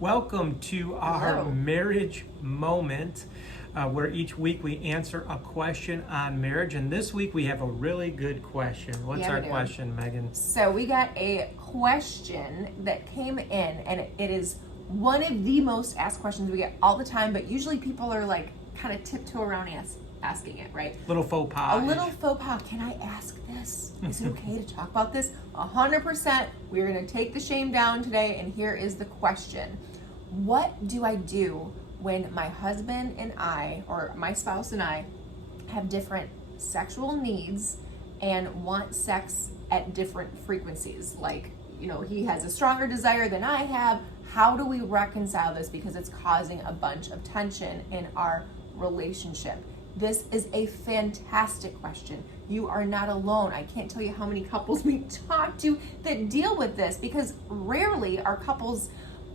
Welcome to our Hello. marriage moment, where each week we answer a question on marriage. And this week we have a really good question. What's Yeah, our we do. question, Megan? So we got a question that came in, and it is one of the most asked questions we get all the time, but usually people are like kind of tiptoe around asking it, right? Little faux pas. A little faux pas. Can I ask this? Is it okay to talk about this? 100%. We're going to take the shame down today, and here is the question. What do I do when my husband and I, or my spouse and I, have different sexual needs and want sex at different frequencies? Like, he has a stronger desire than I have. How do we reconcile this? Because it's causing a bunch of tension in our relationship. This is a fantastic question. You are not alone. I can't tell you how many couples we talk to that deal with this, because rarely are couples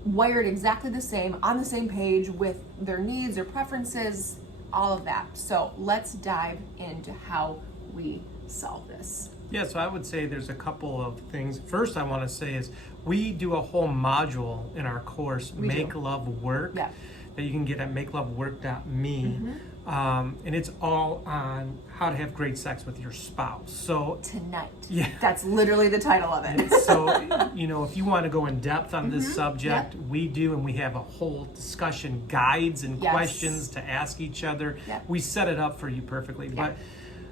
wired exactly the same, on the same page with their needs, their preferences, all of that. So let's dive into how we solve this. Yeah, so I would say there's a couple of things. First, I want to say is we do a whole module in our course, Make Love Work, Yeah. that you can get at makelovework.me. And it's all on how to have great sex with your spouse. So Tonight. Yeah. That's literally the title of it. So, if you want to go in depth on this subject, Yep. we do, and we have a whole discussion guides and Yes. questions to ask each other. Yep. We set it up for you perfectly. But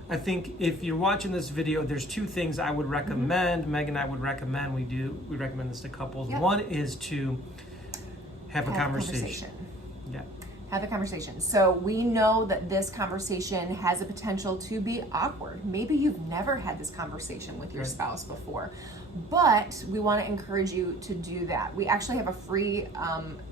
I think if you're watching this video, there's two things I would recommend. Megan and I would recommend. We recommend this to couples. Yep. One is to have a conversation. Yeah. Have a conversation. So we know that this conversation has a potential to be awkward. Maybe you've never had this conversation with your Right. spouse before, but we want to encourage you to do that. We actually have a free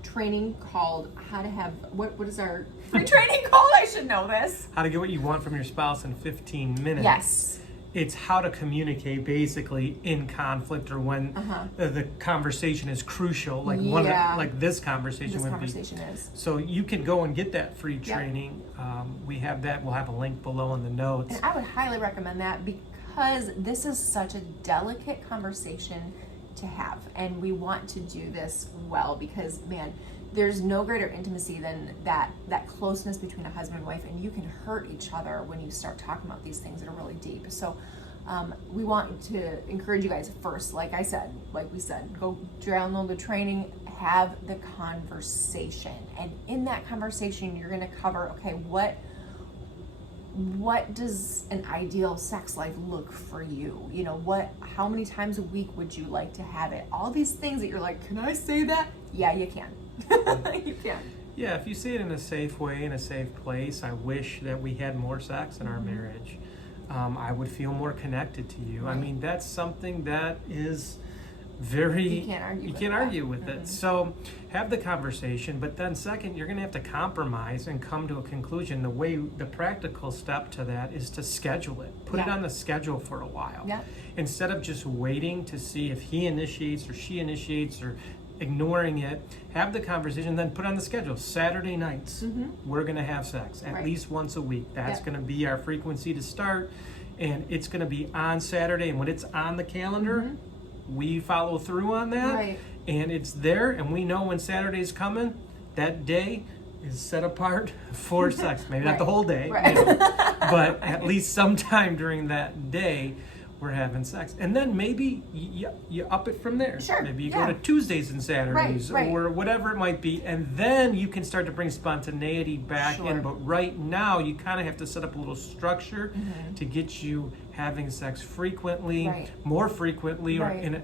training called How to Have, what is our free training called? I should know this. How to get what you want from your spouse in 15 minutes. Yes. It's how to communicate basically in conflict, or when the conversation is crucial, like Yeah. like this conversation This would conversation be. is. So you can go and get that free training. We have that. We'll have a link below in the notes. And I would highly recommend that, because this is such a delicate conversation to have, and we want to do this well, because man, there's no greater intimacy than that closeness between a husband and wife, and you can hurt each other when you start talking about these things that are really deep. So we want to encourage you guys first, like we said, go download the training, have the conversation, and in that conversation you're going to cover, okay, what does an ideal sex life look for you? How many times a week would you like to have it? All these things that you're like, can I say that? Yeah, you can. You can. Yeah, if you say it in a safe way, in a safe place, I wish that we had more sex in our marriage. I would feel more connected to you. I mean, that's something that is very, You can't argue with that. it. So have the conversation, but then second, you're going to have to compromise and come to a conclusion. The practical step to that is to schedule it. Put it on the schedule for a while. Yeah. Instead of just waiting to see if he initiates or she initiates, or ignoring it, have the conversation, then put on the schedule. Saturday nights, we're going to have sex at Right. least once a week. That's Yep. going to be our frequency to start, and it's going to be on Saturday. And when it's on the calendar, we follow through on that, Right. and it's there, and we know when Saturday's coming. That day is set apart for sex. Maybe not the whole day, Right. but at least sometime during that day, we're having sex. And then maybe you up it from there. Sure, Maybe you yeah. go to Tuesdays and Saturdays, Right. or whatever it might be, and then you can start to bring spontaneity back Sure. in. But right now, you kind of have to set up a little structure to get you having sex frequently, Right. more frequently, or Right.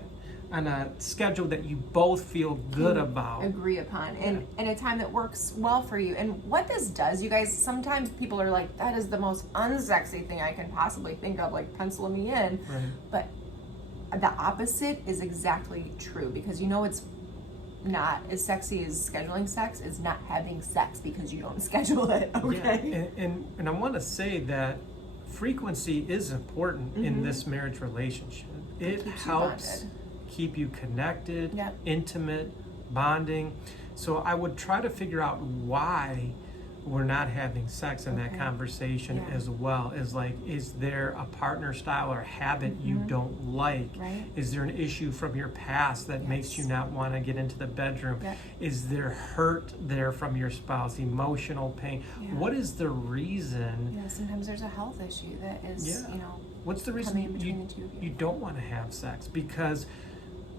on a schedule that you both feel good about. Agree upon, and a time that works well for you. And what this does, you guys, sometimes people are like, that is the most unsexy thing I can possibly think of, like penciling me in. Right. But the opposite is exactly true, because it's not as sexy as scheduling sex is not having sex because you don't schedule it. Okay. Yeah. And I want to say that frequency is important in this marriage relationship. It keeps you helps bonded. keep you connected, Yep. intimate, bonding. So I would try to figure out why we're not having sex in that Okay. conversation Yeah. as well. Is like, is there a partner style or habit you don't like? Right. Is there an issue from your past that makes you Yes. not want to get into the bedroom? Yeah. Is there hurt there from your spouse, emotional pain? Yeah. What is the reason? Yeah, sometimes there's a health issue that is, Yeah. you know, What's the reason coming in you, between the two of you. you don't want to have sex? Because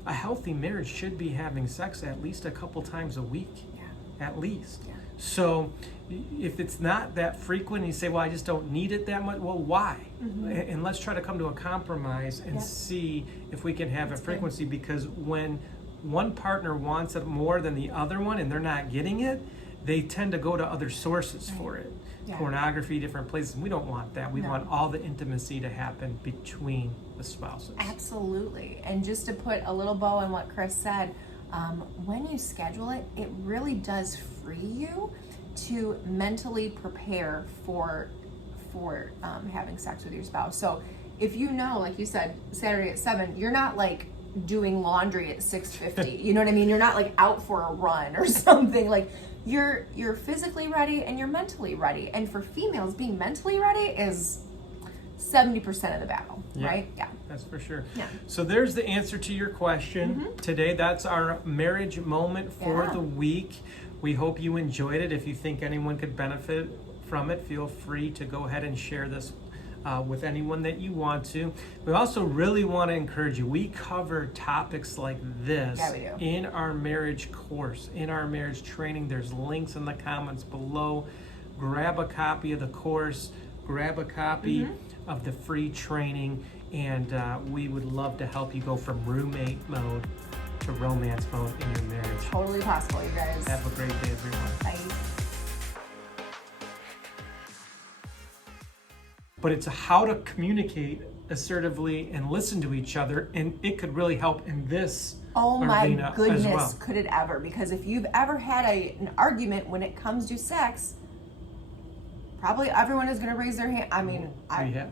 a healthy marriage should be having sex at least a couple times a week. Yeah. At least. Yeah. So if it's not that frequent, and you say, well, I just don't need it that much, well, why? And let's try to come to a compromise and Yeah. see if we can have That's a good. frequency, because when one partner wants it more than the other one and they're not getting it, they tend to go to other sources for it. Yeah. Pornography, different places. We don't want that. We No. want all the intimacy to happen between the spouses. Absolutely. And just to put a little bow on what Chris said, when you schedule it, it really does free you to mentally prepare for having sex with your spouse. So if you know, like you said, Saturday at 7, you're not like doing laundry at 6:50. You know what I mean? You're not like out for a run or something. Like you're physically ready and you're mentally ready. And for females, being mentally ready is 70% of the battle, Yeah. right? Yeah. That's for sure. Yeah. So there's the answer to your question today. That's our marriage moment for Yeah. the week. We hope you enjoyed it. If you think anyone could benefit from it, feel free to go ahead and share this with anyone that you want to. We also really want to encourage you. We cover topics like this Yeah, we do. in our marriage course, in our marriage training. There's links in the comments below. Grab a copy of the course, grab a copy of the free training, and we would love to help you go from roommate mode to romance mode in your marriage. Totally possible, you guys. Have a great day, everyone. Bye. But it's how to communicate assertively and listen to each other, and it could really help in this Oh my arena goodness, as well. could it ever? Because if you've ever had an argument when it comes to sex, probably everyone is going to raise their hand. I mean, We have.